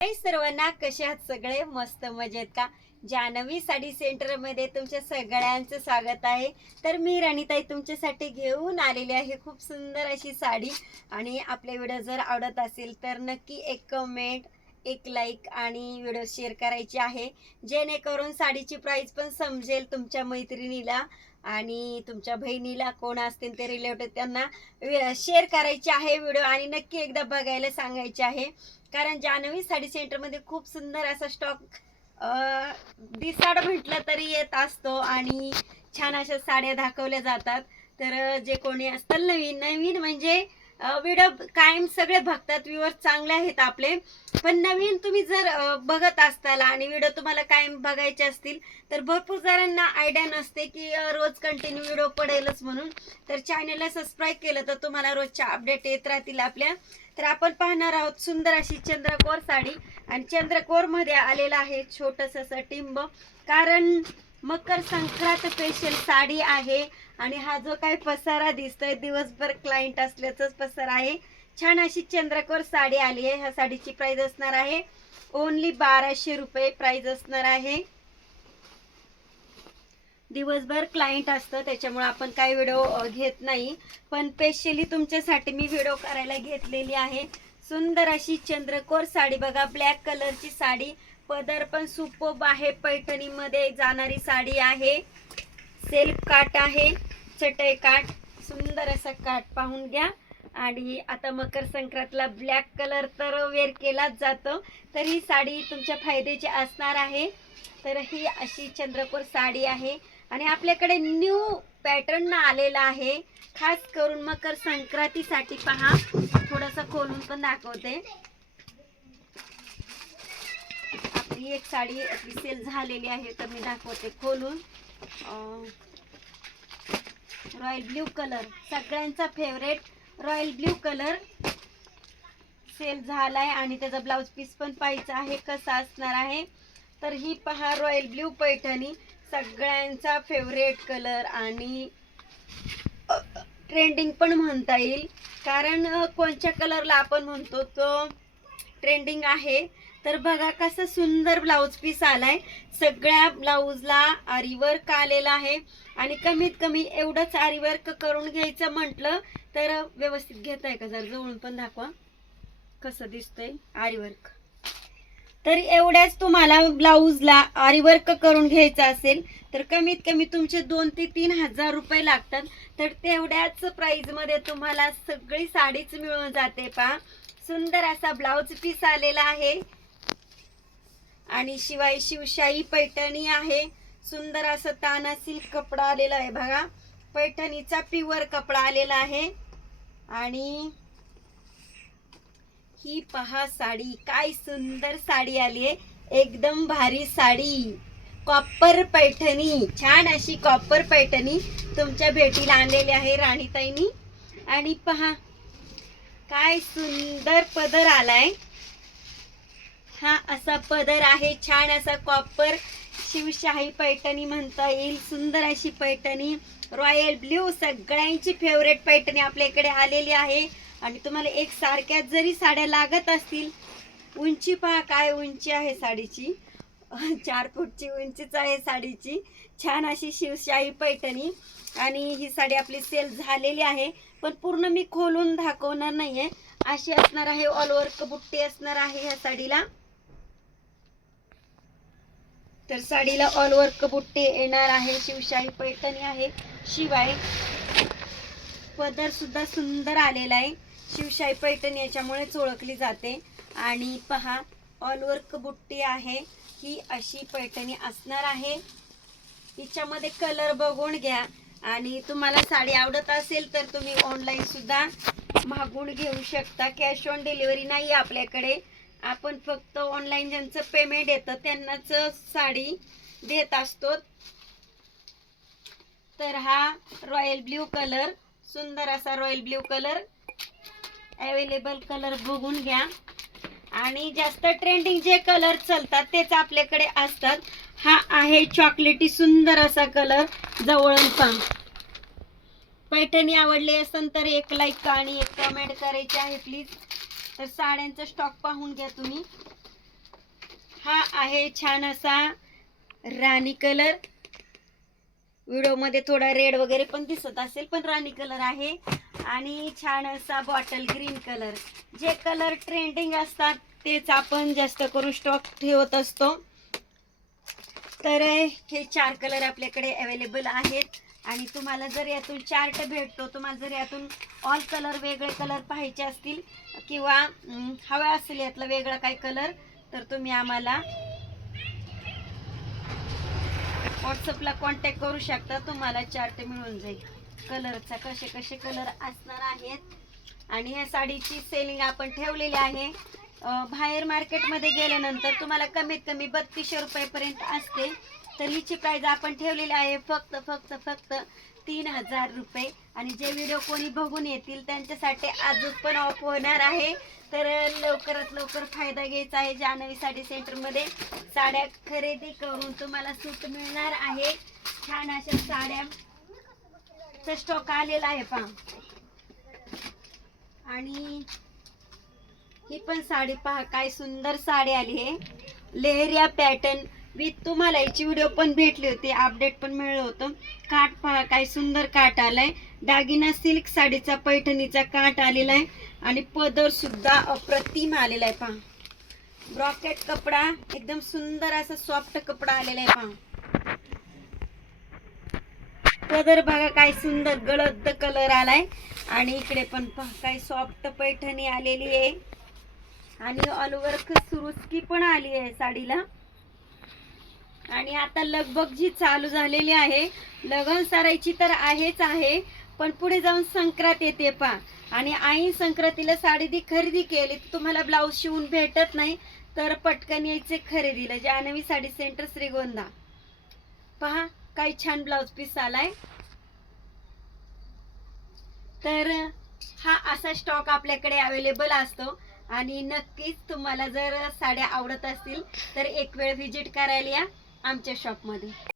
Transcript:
हाय सर्वांना कसे आहात सगळे? मस्त मजेत का? जानवी साडी सेंटरमध्ये तुमच्या सगळ्यांचं स्वागत आहे. तर मी राणीताई तुमच्यासाठी घेऊन आलेली आहे खूप सुंदर अशी साडी. आणि आपले व्हिडिओ जर आवडत असेल तर नक्की एक कमेंट एक लाईक आणि व्हिडिओ शेअर करायची आहे. जेणेकरून साडीची प्राईस पण समजेल तुमच्या मैत्रिणीला आणि तुमच्या बहिणीला कोण असतील ते रिलेटेड त्यांना शेअर करायचे आहे व्हिडिओ आणि नक्की एकदा बघायला सांगायचे आहे. कारण जानवी साडी सेंटरमध्ये खूप सुंदर असा स्टॉक दिसाड म्हटलं तरी येत असतो आणि छान अशा साड्या दाखवल्या जातात. तर जे कोणी असतात नवीन नवीन म्हणजे व्हिडिओ कायम सगळे बघतात व्ह्यूवर चांगले आहेत आपले. पण नवीन तुम्ही जर बघत असताल आणि व्हिडिओ तुम्हाला कायम बघायचे असतील तर भरपूर जणांना आयडिया नसते की रोज कंटिन्यू व्हिडिओ पडेलच म्हणून. तर चॅनेलला सबस्क्राईब केलं तर तुम्हाला रोजच्या अपडेट येत राहतील आपल्या. तर आपण पाहणार आहोत सुंदर अशी चंद्रकोर साडी. आणि चंद्रकोरमध्ये आलेला आहे छोटस असं टिंब. कारण मकर संक्रांत स्पेशल साडी आहे. आणि हा जो काय पसारा दिसतोय दिवसभर क्लायंट असल्याचाच पसारा आहे. छान अशी चंद्रकोर साडी आली आहे. ह्या साडीची प्राइस असणार आहे. ओनली बाराशे रुपये प्राइस असणार आहे. दिवसभर क्लायंट असतं त्याच्यामुळे आपण काही व्हिडिओ घेत नाही. पण स्पेशली तुमच्यासाठी मी व्हिडिओ करायला घेतलेली आहे. सुंदर अशी चंद्रकोर साडी बघा ब्लॅक कलरची साडी. पदर पण सुपोब आहे पैठणीमध्ये जाणारी साडी आहे. सेल्फ काट आहे. चटई काठ सुंदर असा काठ पाहून घ्या. आणि आता मकर संक्रांतला ब्लॅक कलर तर वेअर केलाच जातो. तर ही साडी तुमच्या फायद्याची असणार आहे. तर ही अशी चंद्रकोर साडी आहे. आणि आपल्याकडे न्यू पॅटर्न आलेला आहे. खास करून मकर संक्रांतीसाठी पहा. थोडंसं खोलून पण दाखवते. आपली एक साडी आपली सेल झालेली आहे तर मी दाखवते खोलून. Royal blue colour. सगळ्यांचा favourite royal blue colour sale झालाय आणि त्याचा ब्लाऊज पीस पण पाहिजे आहे कसा असणार आहे. तर ही पहा रॉयल ब्ल्यू पैठणी. सगळ्यांचा फेवरेट कलर आणि ट्रेंडिंग पण म्हणता येईल. कारण कोणत्या कलरला आपण म्हणतो तो ट्रेंडिंग आहे. तर बघा कसं सुंदर ब्लाऊज पीस आलाय. सगळ्या ब्लाऊजला आरीवर्क आलेला आहे. आणि कमीत कमी एवढंच आरीवर्क करून घ्यायचं म्हटलं तर व्यवस्थित घेताय का जर? जवळून पण दाखवा. कसं दिसतंय? आरीवर्क तर एवढ्याच तुम्हाला ब्लाऊजला आरीवर्क करून घ्यायचं असेल तर कमीत कमी तुमचे दोन ते तीन हजार रुपये लागतात. तर तेवढ्याच प्राईजमध्ये तुम्हाला सगळी साडीच मिळून जाते पहा. सुंदर असा ब्लाऊज पीस आलेला आहे. आणि शिवाय शिवशाही पैठणी आहे. सुंदर असं ताना सिल्क कपडा आलेला आहे बघा. पैठणीचा प्युअर कपडा आलेला आहे. आणि ही पहा साडी काय सुंदर साडी आली आहे. एकदम भारी साडी. कॉपर पैठणी छान अशी कॉपर पैठणी तुमच्या भेटीला आणलेली आहे राणीताईनी. आणि पहा काय सुंदर पदर आलाय. हा असा पदर आहे छान असा कॉपर शिवशाही पैठणी म्हणता येईल सुंदर अशी पैठणी. रॉयल ब्ल्यू सगळ्यांची फेवरेट पैठणी आपल्याकडे आलेली आहे. आणि तुम्हाला एक सारख्याच जरी साड्या लागत असतील उंची पहा काय उंची आहे साडीची. चार फूटची उंचीच आहे साडीची. छान अशी शिवशाही पैठणी. आणि ही साडी आपली सेल झालेली आहे. पण पूर्ण मी खोलून दाखवणार नाही आहे अशी असणार आहे ऑल ओव्हर बुट्टी असणार आहे ह्या साडीला. तर साडीला ऑल वर्क बुट्टी येणार आहे शिवशाही पैठणी आहे. शिवाय पदर सुद्धा सुंदर आलेला आहे. शिवशाही पैठणी याच्यामुळेच ओळखली जाते. आणि पहा ऑल वर्क बुट्टी आहे. ही अशी पैठणी असणार आहे. हिच्यामध्ये कलर बघून घ्या. आणि तुम्हाला साडी आवडत असेल तर तुम्ही ऑनलाईन सुद्धा मागून घेऊ शकता. कॅश ऑन डिलिव्हरी नाही आपल्याकडे. आपण फक्त ऑनलाईन ज्यांचं पेमेंट येतं त्यांनाच साडी देत असतो. तर हा रॉयल ब्ल्यू कलर सुंदर असा royal blue colour available colour बघून घ्या. आणि जास्त ट्रेंडिंग जे कलर चालतात तेच आपल्याकडे असतात. हा आहे चॉकलेटी सुंदर असा कलर जवळून पण पैठणी आवडली असेल तर एक लाईक आणि एक कमेंट करायची आहे प्लीज तर साड्यांचा स्टॉक पाहून घ्या तुम्ही. हा आहे छान असा राणी कलर व्हिडिओमध्ये थोडा रेड वगैरे पण दिसत असेल पण राणी कलर आहे. आणि छान असा बॉटल ग्रीन कलर जे कलर ट्रेंडिंग असतात तेच आपण जास्त करून स्टॉक ठेवत असतो. तर हे चार कलर आपल्याकडे अवेलेबल आहेत. आणि तुम्हाला जर यातून चार्ट भेटतो तुम्हाला जर यातून ऑल कलर वेगळे कलर पाहायचे असतील किंवा हवा असेल यातला वेगळा काही कलर तर तुम्ही आम्हाला व्हॉट्सअपला कॉन्टॅक्ट करू शकता. तुम्हाला चार्ट मिळून जाईल. कलरचा कसे कसे कलर असणार आहेत. आणि ह्या साडीची सेलिंग आपण ठेवलेली आहे. बाहेर मार्केटमध्ये गेल्यानंतर तुम्हाला कमीत कमी बत्तीसशे रुपयेपर्यंत असते. तर हिची प्राईज आपण ठेवलेली आहे. फक्त फक्त फक्त तीन हजार रुपये. आणि जे व्हिडिओ कोणी बघून येतील त्यांच्यासाठी अजून पण ऑफ होणार आहे. तर लवकरात लवकर फायदा घ्यायचा आहे जान्हवी साडी सेंटरमध्ये. साड्या खरेदी करून तुम्हाला सूट मिळणार आहे. छान अशा साड्या. स्टॉक आलेला आहे पहा. आणि ही पण साडी पहा काय सुंदर साडी आली आहे. लेहरिया पॅटर्न विथ तुम्हाला याची व्हिडिओ पण भेटली होती अपडेट पण मिळलं होतं. काठ पहा काय सुंदर काठ आलाय. दागिना सिल्क साडीचा पैठणीचा काठ आलेला आहे. आणि पदर सुद्धा अप्रतिम आलेला आहे पहा. ब्रॉकेट कपडा एकदम सुंदर असा सॉफ्ट कपडा आलेला आहे पहा. पदर बघा काय सुंदर गळद कलर आलाय. आणि इकडे पण पहा काय सॉफ्ट पैठणी आलेली आहे. आणि ऑलवर्क सुरुस्की पण आली आहे साडीला. आणि आता लगबग जी चालू झालेली आहे लगन सारायची तर आहेच आहे पण पुढे जाऊन संक्रांत येते पा आणि आई संक्रांतीला साडी ती खरेदी केली तर तुम्हाला ब्लाऊज शिवून भेटत नाही तर पटकन यायचे खरेदीला. जानवी साडी सेंटर श्रीगोंदा. पहा काही छान ब्लाऊज पीस आलाय. तर हा असा स्टॉक आपल्याकडे अवेलेबल असतो. आणि नक्कीच तुम्हाला जर साड्या आवडत असतील तर एक वेळ व्हिजिट करायला या. आमच्या शॉपमध्ये